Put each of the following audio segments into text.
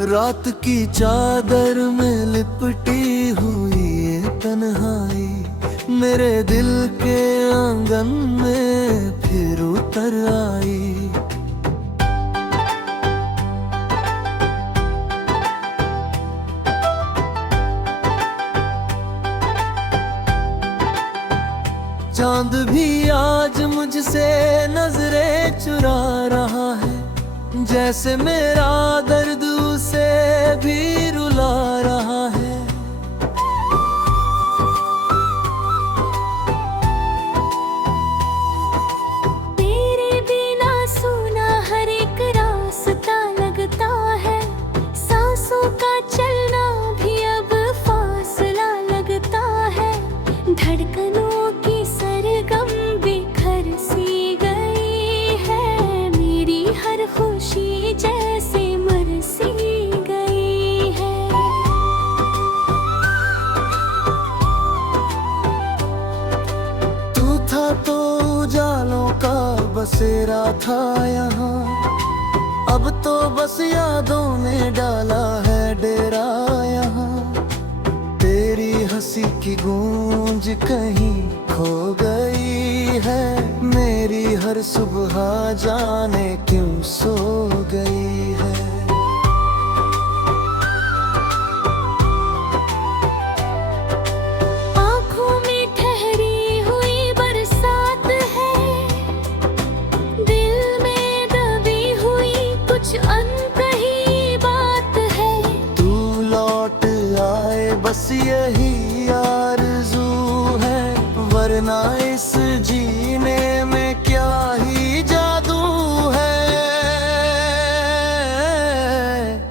रात की चादर में लिपटी हुई ये तन्हाई मेरे दिल के आंगन में फिर उतर आई। चांद भी आज मुझसे नजरें चुरा रहा है, जैसे मेरा दर्द उसे भी रुला रहा है। तेरे बिना सूना हर एक रास्ता लगता है, सांसों का चलना भी अब फासला लगता है। धड़कनों की सरगम बिखर सी गई है, मेरी हर खुशी जैसे मर सी गई है। तू था तो उजालों का बसेरा था यहाँ, अब तो बस यादों ने डाला है डेरा यहाँ। तेरी हंसी की गूंज कहीं खो गई है, मेरी हर सुबह जाने क्यों सो गई है। आँखों में ठहरी हुई बरसात है, दिल में दबी हुई कुछ अनकही बात है। तू लौट आए बस यही आरज़ू है, वरना इस जीने में क्या ही जादू है।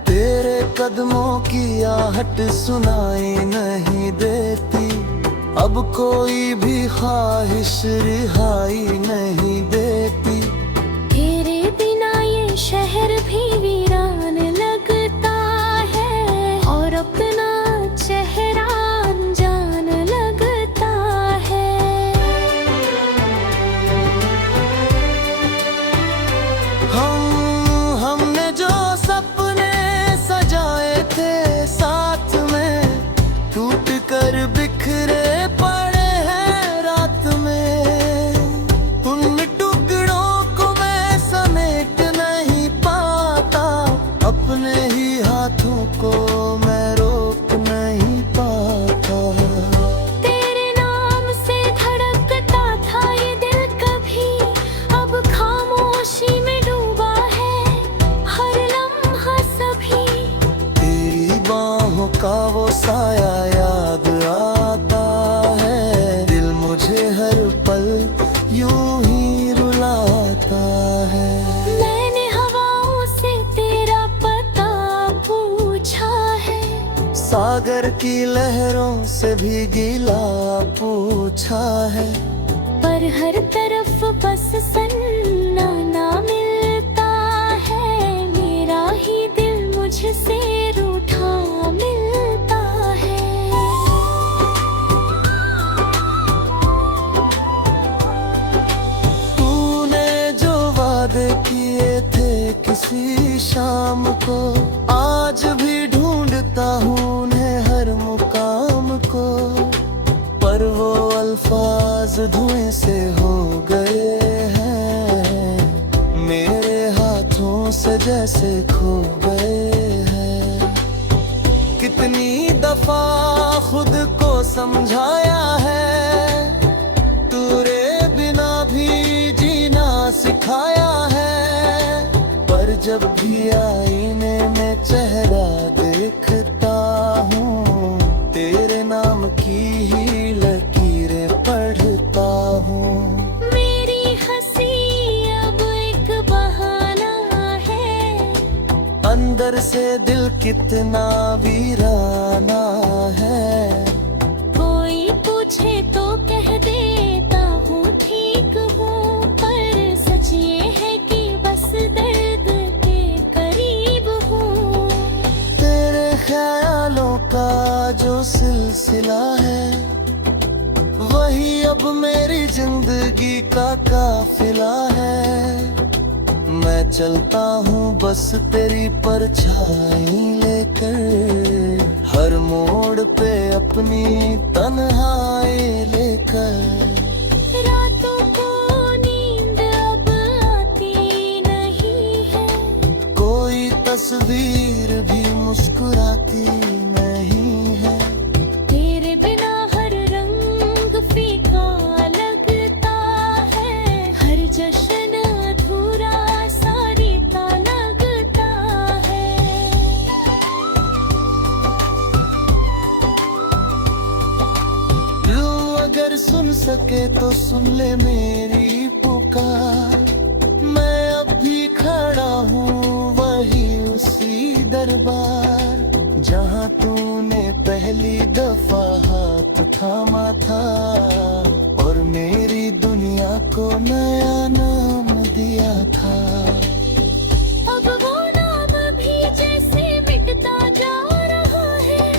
तेरे कदमों की आहट सुनाई नहीं देती, अब कोई भी ख्वाहिश रिहाई नहीं देती। तेरे बिना ये शहर भी वीरान लगता है, और अपना चेहरा अनजान लगता है। हमने जो सपने सजाए थे साथ में, टूट कर बिखरे पड़े हैं रात में। उन टुकड़ों को मैं समेट नहीं पाता, अपने ही हाथों को मैं रोक नहीं पाता। तेरे नाम से धड़कता था ये दिल कभी, अब खामोशी में डूबा है हर लम्हा सभी। तेरी बाहों का वो साया याद आता है, दिल मुझे हर पल यूं ही रुलाता है। मैंने हवाओं से तेरा पता पूछा है, सागर की लहरों से भी गिला पूछा है, पर हर तरफ बस सन्नाटा मिलता है। मेरा ही दिल मुझसे रूठा मिलता है। तूने जो वादे किए थे किसी शाम को, आज भी ढूंढता हूँ उन्हें हर मुकाम को। पर वो अल्फाज धुएं से हो गए हैं, मेरे हाथों से जैसे खो गए हैं। कितनी दफा खुद को समझाया है, तेरे बिना भी जीना सिखाया है। पर जब भी आईने में चेहरा देखता हूँ, तेरे नाम की ही लकीरें पढ़ता हूँ। मेरी हंसी अब एक बहाना है, अंदर से दिल कितना वीराना है। कोई पूछे तो कह देता हूँ ठीक हूँ, पर सच ये है कि बस दर्द के करीब हूँ। तेरे ख्यालों का जो सिलसिला है, वही अब मेरी जिंदगी का काफिला है। मैं चलता हूँ बस तेरी परछाई लेकर, हर मोड़ पे अपनी तन्हाई लेकर। रातों को नींद अब आती नहीं है, कोई तस्वीर भी मुस्कुराती नहीं है। तेरे बिना हर रंग फीका लगता है, हर जश्न अधूरा सारी का लगता है। दिल अगर सुन सके तो सुन ले मेरी पुकार, मैं अब भी खड़ा हूँ वही उसी दरबार, जहाँ तूने पहली दफा हाथ थामा था और मेरी दुनिया को नया नाम दिया था। अब वो नाम भी जैसे मिटता जा रहा है,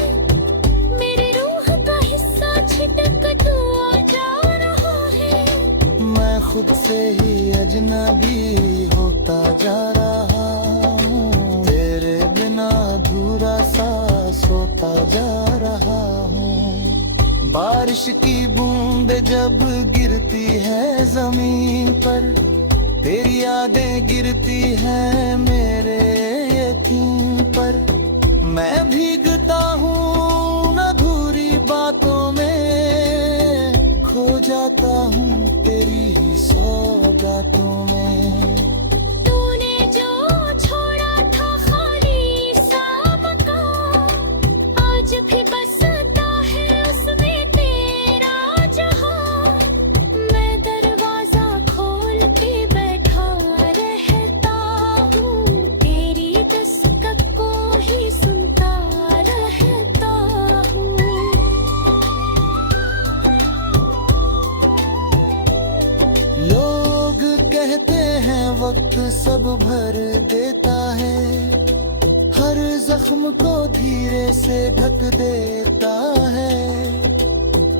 मेरी रूह का हिस्सा छिटक हुआ जा रहा है। मैं खुद से ही अजनबी होता जा रहा हूँ, तेरे बिना अधूरा सा सोता जा रहा हूँ। बारिश की बूंद जब गिरती है जमीन पर, तेरी यादें गिरती हैं मेरे यकीन पर। मैं भीगता हूँ अधूरी बातों में, खो जाता हूँ तेरी ही सौगातों में। तूने जो छोड़ा था खाली सा मकान, आज भी बसता है उसमें तेरा जहां। मैं दरवाजा खोल के बैठा रहता हूँ, तेरी दस्तक को ही सुनता रहता हूँ। लोग कहते हैं वक्त सब भर देता है, हर जख्म को धीरे से ढक देता है,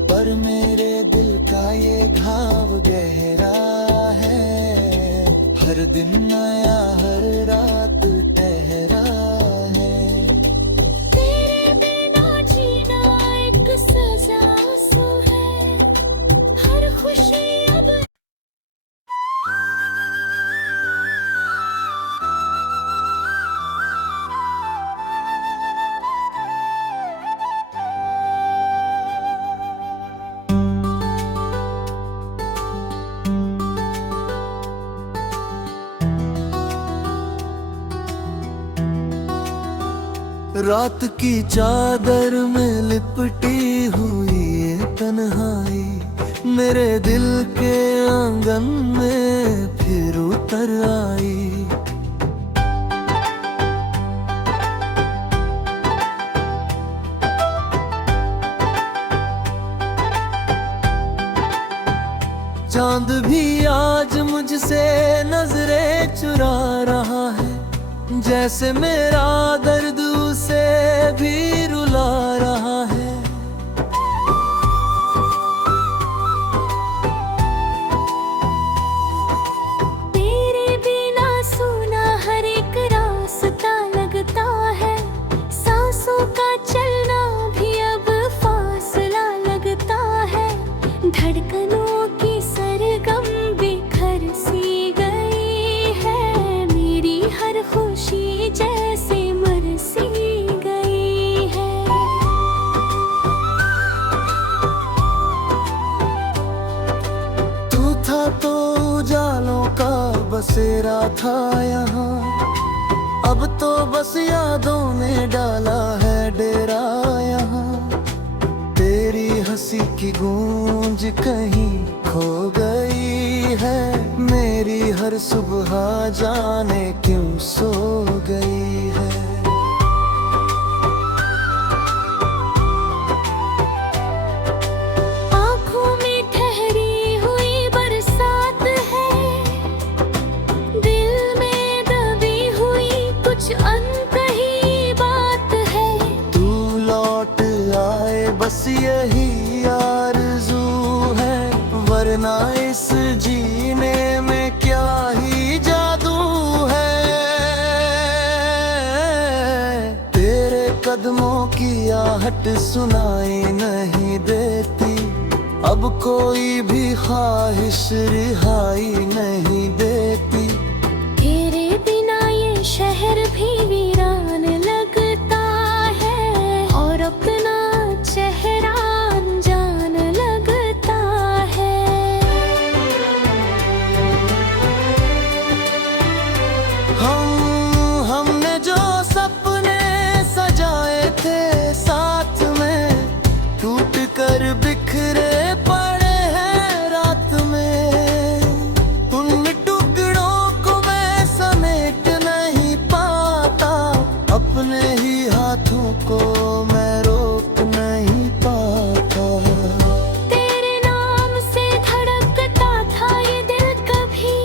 पर मेरे दिल का ये घाव गहरा है, हर दिन नया हर रात ठहरा है। तेरे बिना जीना एक सजा सा है, हर खुशी अब रात की चादर में लिपटी हुई ये तन्हाई, मेरे दिल के आंगन में फिर उतर आई। चांद भी आज मुझसे नजरें चुरा रहा है, जैसे मेरा दर्द उसे भी रुला रहा है। तेरे बिना सूना हर एक रास्ता लगता है, सांसों का चलना भी अब फासला लगता है। धड़कनों की सरगम बिखर सी गई है, मेरी हर खुशी जैसे मर सी गई है। तू था तो उजालों का बसेरा था यहाँ, अब तो बस यादों ने डाला है डेरा यहाँ। तेरी हंसी की गूंज कहीं खो गई है, मेरी हर सुबह जाने क्यों सो गई है। आँखों में ठहरी हुई बरसात है, दिल में दबी हुई कुछ अनकही बात है। तू लौट आए बस यही आरज़ू है, वरना इस जीने में क्या ही जादू कदमों की आहट सुनाई नहीं देती, अब कोई भी ख्वाहिश रिहाई नहीं देती। तेरे बिना ये शहर भी वीरान लगता है और अपना चेहरा अनजान लगता है। हमने जो सपने सजाए थे साथ में, टूट कर बिखरे पड़े हैं रात में। उन टुकड़ों को मैं समेट नहीं पाता, अपने ही हाथों को मैं रोक नहीं पाता। तेरे नाम से धड़कता था ये दिल कभी,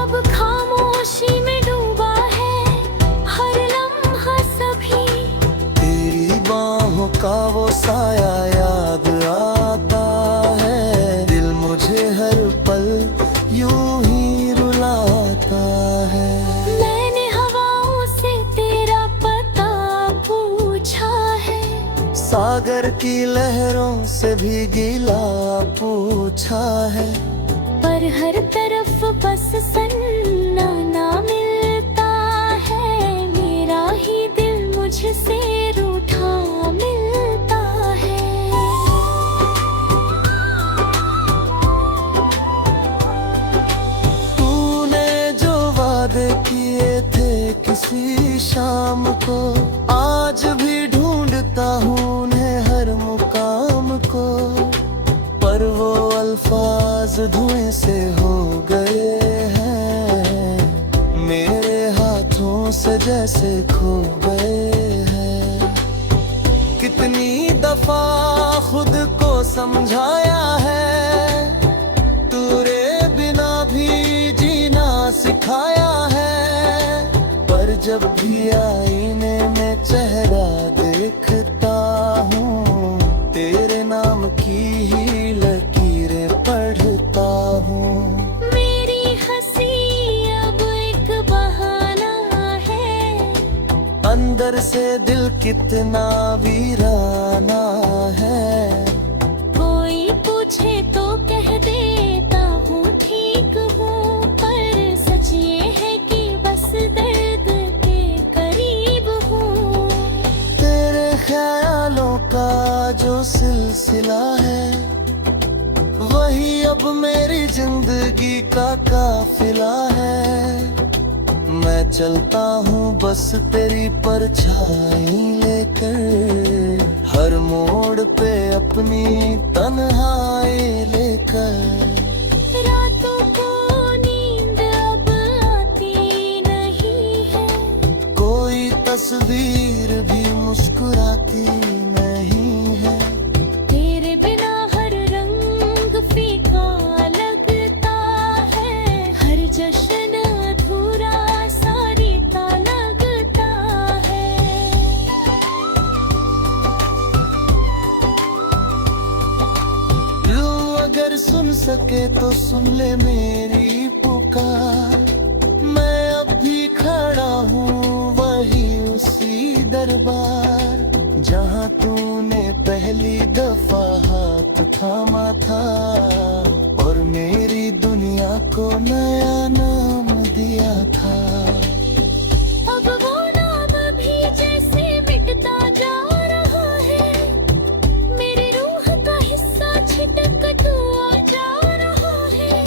अब खामोशी में डूबा है हर लम्हा सभी। तेरी बाहों का वो साया याद आता है, दिल मुझे हर पल यूं ही रुलाता है। मैंने हवाओं से तेरा पता पूछा है, सागर की लहरों से भी गिला पूछा है, पर हर तरफ बस सन्नाटा मिलता है। मेरा ही दिल मुझसे रूठा मिलता है। तूने जो वादे किए थे किसी शाम को, आज भी ढूंढता हूँ उन्हें हर मुकाम को, पर वो अल्फाज धुएं से हो गए हैं, मेरे हाथों से जैसे खो गए हैं। कितनी दफा खुद को समझाया है, तेरे बिना भी जीना सिखाया है, पर जब भी आईने में चेहरा देखता हूँ, तेरे नाम की ही लकीरें पढ़ता हूँ। मेरी हंसी अब एक बहाना है, अंदर से दिल कितना वीराना है। कोई पूछे तो कह देता हूँ ठीक हूँ, पर सच ये है कि बस दर्द के करीब हूँ। तेरे ख्यालों का जो सिलसिला है, वही अब मेरी जिंदगी का काफिला है। मैं चलता हूँ बस तेरी परछाई लेकर, हर मोड़ पे अपनी तन्हाई लेकर। रातों को नींद अब आती नहीं है, कोई तस्वीर भी मुस्कुराती नहीं है। तेरे बिना हर रंग फीका लगता है, हर जश्न अधूरा सारीता लगता है। दिल अगर सुन सके तो सुन ले मेरी पुकार, मैं अब भी खड़ा हूँ वही उसी दरबार, जहाँ तूने पहली दफा हाथ थामा था, और मेरी दुनिया को नया नाम दिया था। अब वो नाम भी जैसे मिटता जा रहा है, मेरी रूह का हिस्सा छिटक हुआ जा रहा है।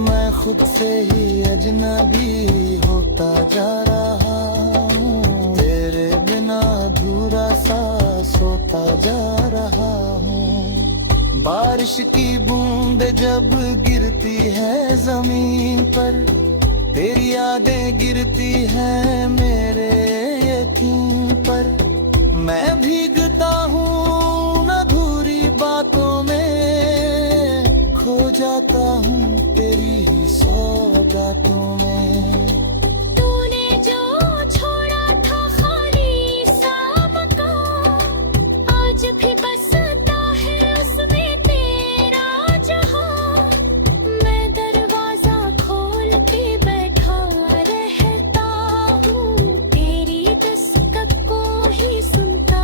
मैं खुद से ही अजनबी होता जा रहा हूँ, तेरे बिना अधूरा सा सोता जा रहा हूँ। बारिश की बूंद जब गिरती है जमीन पर, तेरी यादें गिरती हैं मेरे यकीन पर। मैं भीगता हूँ उन अधूरी बातों में, खो जाता हूँ तेरी ही सौगातों में। तूने जो छोड़ा था खाली सा मकान, आज भी बसता है उसमें तेरा जहां। मैं दरवाजा खोल के बैठा रहता हूँ, तेरी दस्तक को ही सुनता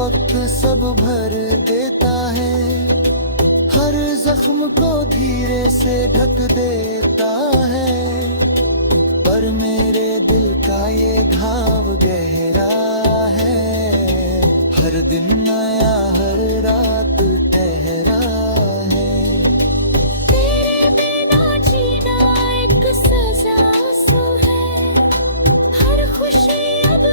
वक्त सब भर देता है, हर जख्म को धीरे से ढक देता है। पर मेरे दिल का ये घाव गहरा है, हर दिन नया हर रात ठहरा है। तेरे बिना जीना एक सजा सा है, हर खुशी अब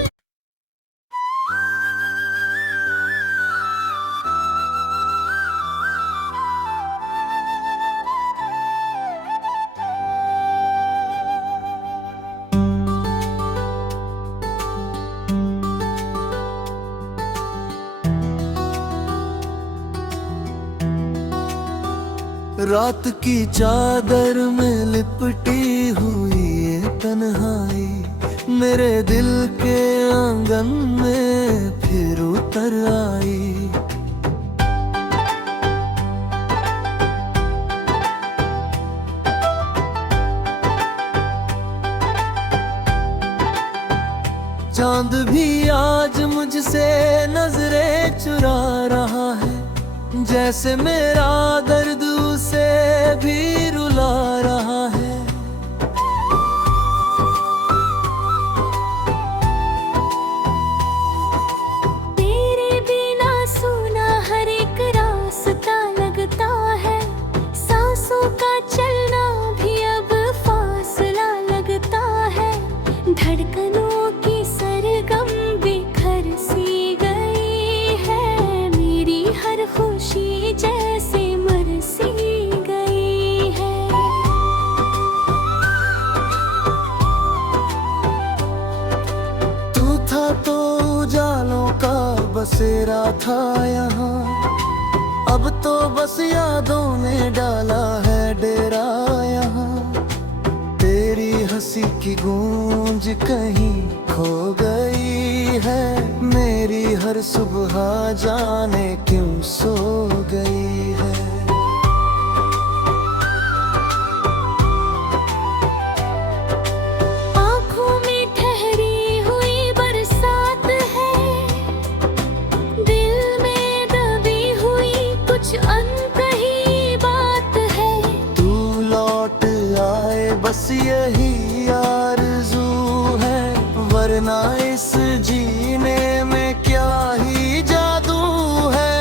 रात की चादर में लिपटी हुई ये तन्हाई मेरे दिल के आंगन में फिर उतर आई। चांद भी आज मुझसे नजरें चुरा रहा है, जैसे मेरा दर्द उसे भी रुला रहा है। तेरे बिना सूना हर एक रास्ता लगता है, सांसों का चलना भी अब फासला लगता है। धड़कनों की सरगम बिखर सी गई है, मेरी हर खुशी जैसे मर सी गई है। तू था तो उजालों का बसेरा था यहाँ, अब तो बस यादों ने डाला है डेरा यहाँ। तेरी हंसी की गूंज कहीं खो गई है, मेरी हर सुबह जाने क्यों सो गई है। आँखों में ठहरी हुई बरसात है, दिल में दबी हुई कुछ अनकही बात है। तू लौट आए बस यही आरज़ू है, वरना इस जीने में क्या ही जादू है।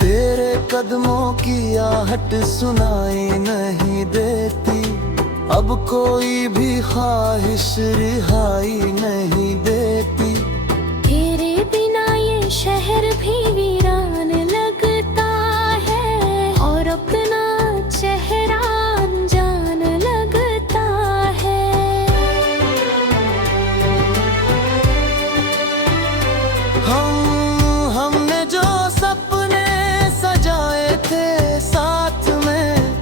तेरे कदमों की आहट सुनाई नहीं देती, अब कोई भी ख्वाहिश रिहाई नहीं देती। तेरे बिना ये शहर भी वीरान लगता है, और अपना चेहरा अनजान लगता है। हमने जो सपने सजाए थे साथ में,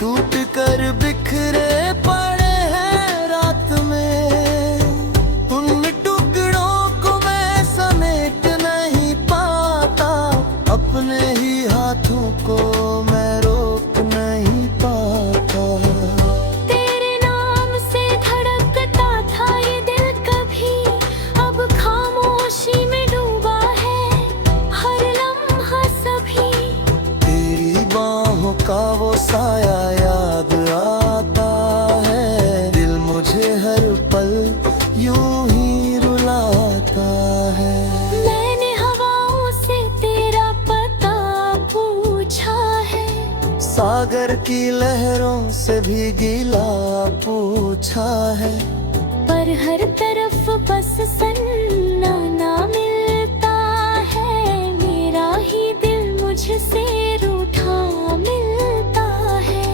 टूट कर बिखरे पड़े हैं रात में। उन टुकड़ों को मैं समेट नहीं पाता, अपने ही हाथों को मैं रोक नहीं पाता। तेरे नाम से धड़कता था ये दिल कभी, अब खामोशी में डूबा है हर लम्हा सभी। तेरी बाहों का वो साया याद आता है, दिल मुझे हर पल यूं ही रुलाता है। मैंने हवाओं से तेरा पता पूछा है, सागर की लहरों से भी गिला पूछा है। पर हर तरफ बस सन्नाटा मिलता है, मेरा ही दिल मुझसे रूठा मिलता है।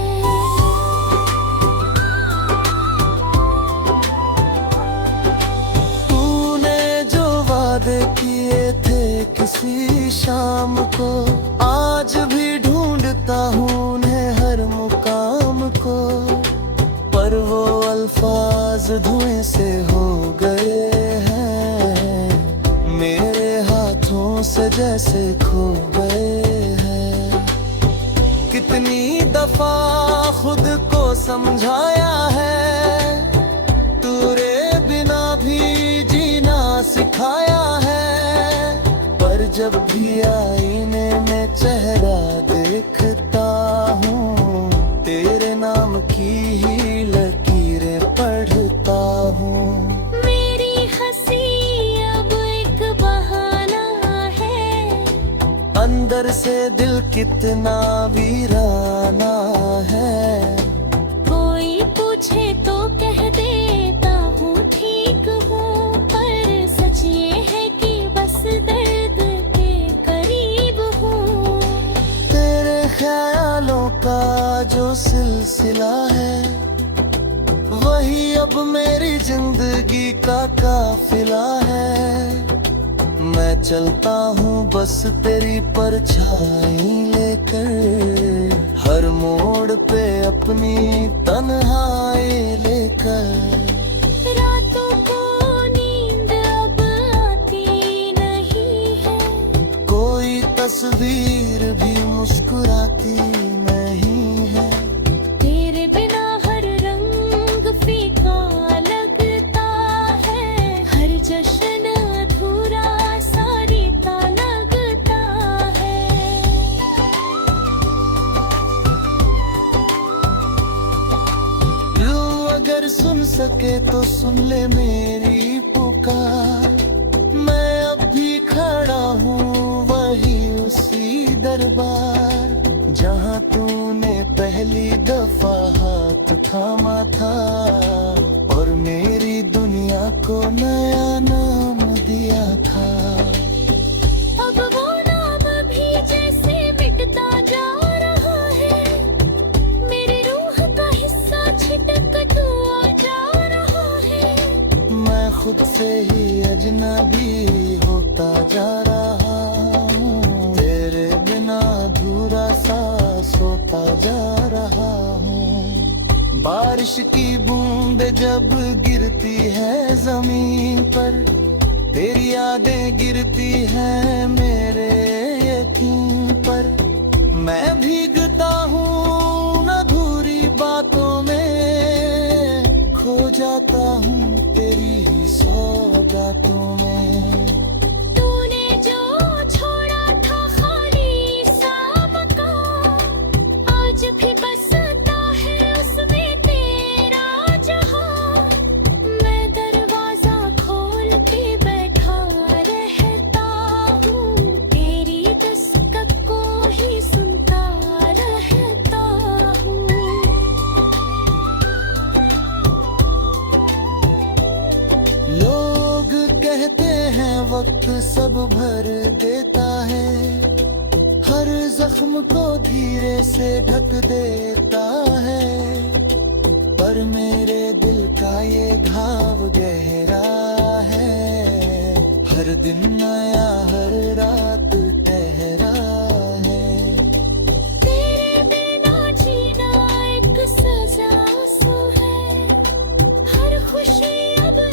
तूने जो वादे किए थे किसी शाम को, आज भी ढूंढता हूँ उन्हें हर मुकाम को। पर वो अल्फाज धुएं से हो गए हैं, मेरे हाथों से जैसे खो गए हैं। कितनी दफा खुद को समझाया है, तेरे बिना भी जीना सिखा दिखाया है, पर जब भी आईने में चेहरा देखता हूँ, तेरे नाम की ही लकीरें पढ़ता हूँ। मेरी हंसी अब एक बहाना है, अंदर से दिल कितना वीराना है। कोई पूछे तो कह देता हूँ ठीक हूँ, पर सच ये है कि बस दर्द के करीब हूँ। तेरे ख्यालों का जो सिलसिला है, वही अब मेरी जिंदगी का काफिला है। मैं चलता हूँ बस तेरी परछाई लेकर, हर मोड़ पे अपनी तन्हाई लेकर। रातों को नींद अब आती नहीं है, कोई तस्वीर भी मुस्कुराती नहीं है। तेरे बिना हर रंग फीका लगता है, हर जश्न अधूरा सारीता लगता है। यूं अगर सुन सके तो सुन ले मेरी पुकार, मैं अब भी खड़ा हूँ वही उसी दरबार, जहाँ तूने पहली दफा हाथ थामा था, और मेरी दुनिया को नया नाम दिया था। अब वो नाम भी जैसे मिटता जा रहा है, मेरी रूह का हिस्सा छिटक हुआ जा रहा है। मैं खुद से ही अजनबी होता जा रहा हूँ, तेरे बिना अधूरा सा सोता जा रहा हूँ। बारिश की बूंद जब गिरती है जमीन पर, तेरी यादें गिरती हैं मेरे यकीन पर। मैं भीगता हूँ न अधूरी बातों में, खो जाता हूँ तेरी ही सौगातों में। तूने जो छोड़ा था खाली सा मकान, आज भी बसता है उसमें तेरा जहां। मैं दरवाजा खोल के बैठा रहता हूँ, तेरी दस्तक को ही सुनता रहता हूँ। लोग कहते हैं वक्त सब भर देता है, हर जख्म को धीरे से ढक देता है, पर मेरे दिल का ये घाव गहरा है, हर दिन नया हर रात ठहरा है। तेरे बिना जीना एक सजा सा है, हर खुशी अब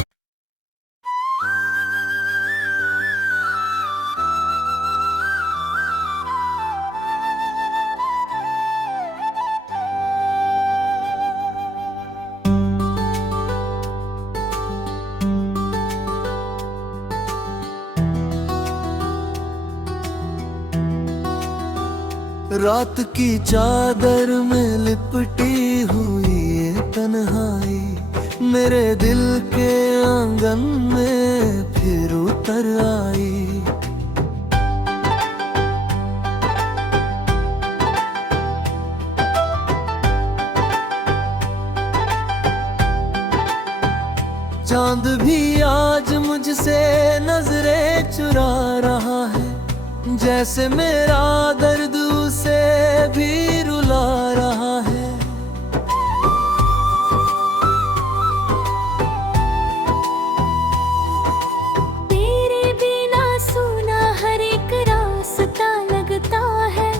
रात की चादर में लिपटी हुई ये तन्हाई, मेरे दिल के आंगन में फिर उतर आई। चांद भी आज मुझसे नजरें चुरा रहा है, जैसे मेरा दर्द उसे भी रुला रहा है। तेरे बिना सूना हर एक रास्ता लगता है,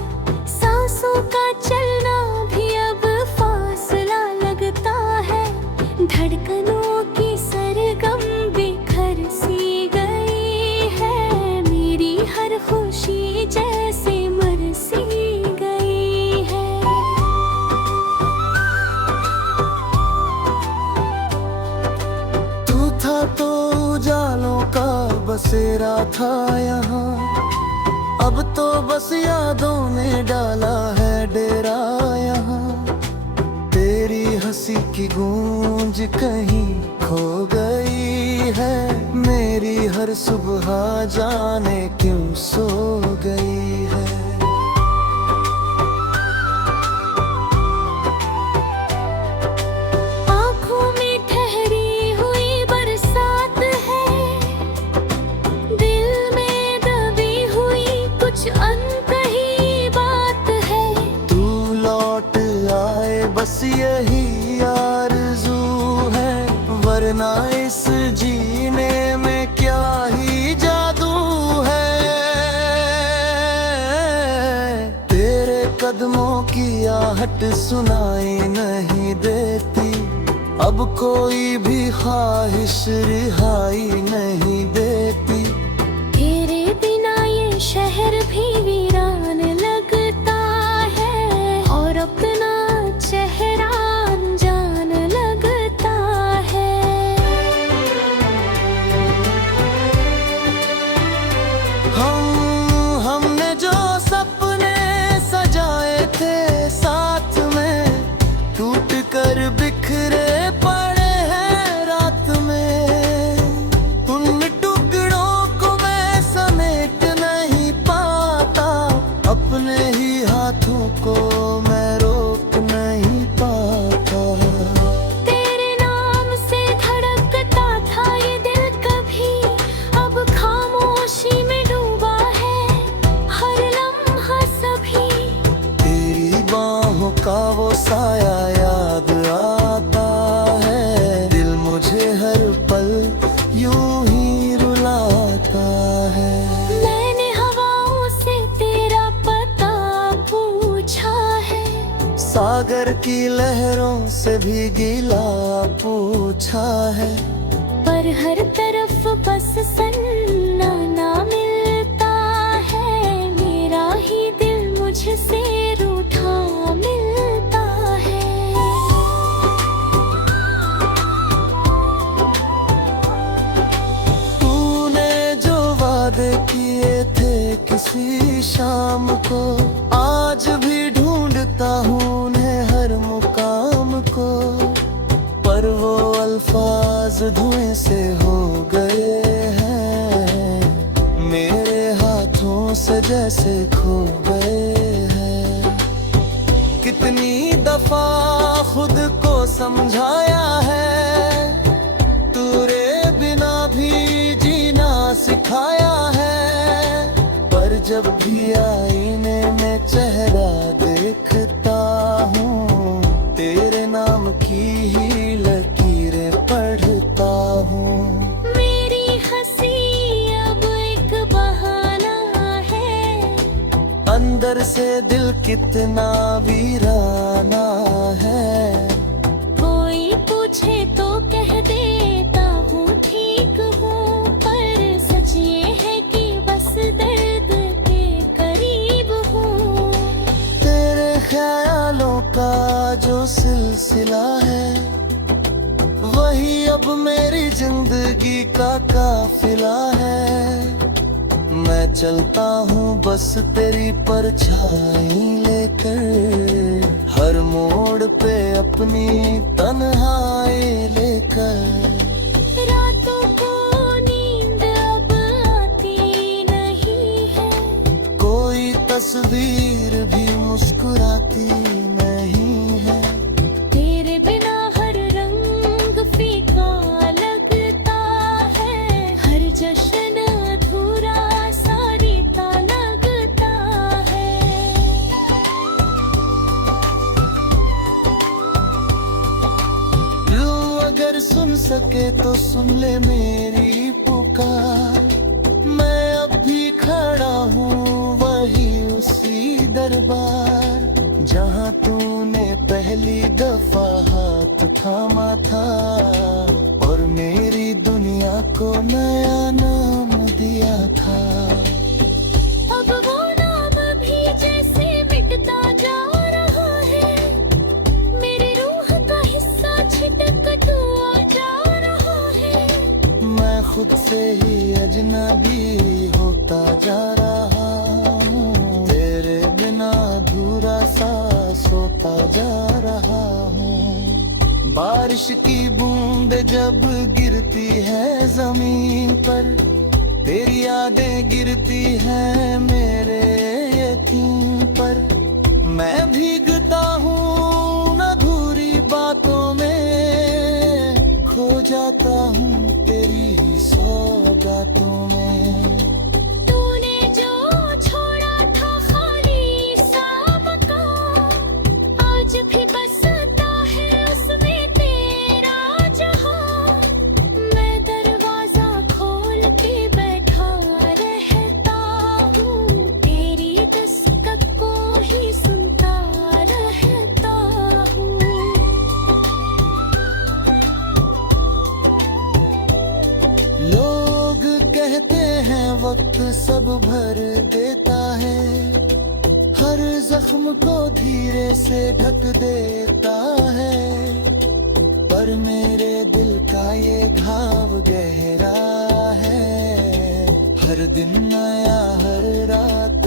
सांसों का चलना भी अब फासला लगता है। धड़कनों की सरगम बिखर सी गई है, मेरी हर खुशी जैसे मर सी गई है। बसेरा था यहाँ, अब तो बस यादों ने डाला है डेरा यहाँ। तेरी हंसी की गूंज कहीं खो गई है, मेरी हर सुबह जाने क्यों सो गई है। आँखों में ठहरी हुई बरसात है, दिल में दबी हुई कुछ अनकही बात है। तू लौट आए बस यही आरज़ू है, वरना इस जीने में क्या ही जादू है। तेरे कदमों की आहट सुनाई नहीं देती, अब कोई भी ख्वाहिश रिहाई नहीं देती। तेरे बिना ये शहर भी वीरान लगता है, और अपना चेहरा अनजान लगता है। हमने जो सपने सजाए थे साथ में, टूट कर बिखरे पड़े हैं रात में। उन टुकड़ों को मैं समेट नहीं पाता, अपने ही हाथों को मैं रोक नहीं पाता। तेरे नाम से धड़कता था ये दिल कभी, अब खामोशी में डूबा है हर लम्हा सभी। तेरी बाहों का वो साया याद आता है, दिल मुझे हर पल यूं ही रुलाता है। मैंने हवाओं से तेरा पता पूछा है, सागर की लहरों से भी गिला पूछा है। पर हर तरफ बस सन्नाटा मिलता है, मेरा ही दिल मुझसे रूठा मिलता है। तूने जो वादे किए थे किसी शाम को, आज भी ढूंढता हूँ उन्हें हर मुकाम को। पर वो अल्फाज धुएं से हो गए हैं, मेरे हाथों से जैसे खो गए हैं। कितनी दफा खुद को समझाया है, तेरे बिना भी जीना सिखाया है। पर जब भी आईने में चेहरा देखता हूँ, तेरे नाम की ही लकीरें पढ़ता हूँ। मेरी हंसी अब एक बहाना है, अंदर से दिल कितना वीराना है। कोई पूछे तो कह देता हूँ ठीक हूँ, पर सच ये है कि बस दर्द के करीब हूँ। तेरे ख्यालों का जो सिलसिला है, वही अब मेरी जिंदगी का काफिला है। मैं चलता हूँ बस तेरी परछाई लेकर, हर मोड़ पे अपनी तन्हाई लेकर। रातों को नींद अब आती नहीं है, कोई तस्वीर भी मुस्कुराती नहीं है। तेरे बिना हर रंग फीका लगता है, हर जश्न अधूरा सा रीता लगता है। यूं अगर सुन सके तो सुन ले मेरी पुकार, मैं अब भी खड़ा हूँ वही उसी दरबार, जहाँ तूने पहली दफा हाथ थामा था, और मेरी दुनिया को नया नाम दिया था। अब वो नाम भी जैसे मिटता जा रहा है, मेरी रूह का हिस्सा छिटक जा रहा है। मैं खुद से ही अजनबी होता जा रहा हूँ, तेरे बिना अधूरा सा सोता जा रहा हूँ। बारिश की बूंद जब गिरती है जमीन पर, तेरी यादें गिरती हैं मेरे यकीन पर। मैं भीगता हूँ अधूरी बातों में, खो जाता हूँ तेरी ही सौगातों में। तूने जो छोड़ा था खाली सा मकान, आज भी बसता है उसमें तेरा जहां। मैं दरवाजा खोल के बैठा रहता हूँ, तेरी दस्तक को ही सुनता रहता हूँ। लोग कहते हैं वक्त सब भर देता है, हर जख्म को धीरे से ढक देता है। पर मेरे दिल का ये घाव गहरा है, हर दिन नया हर रात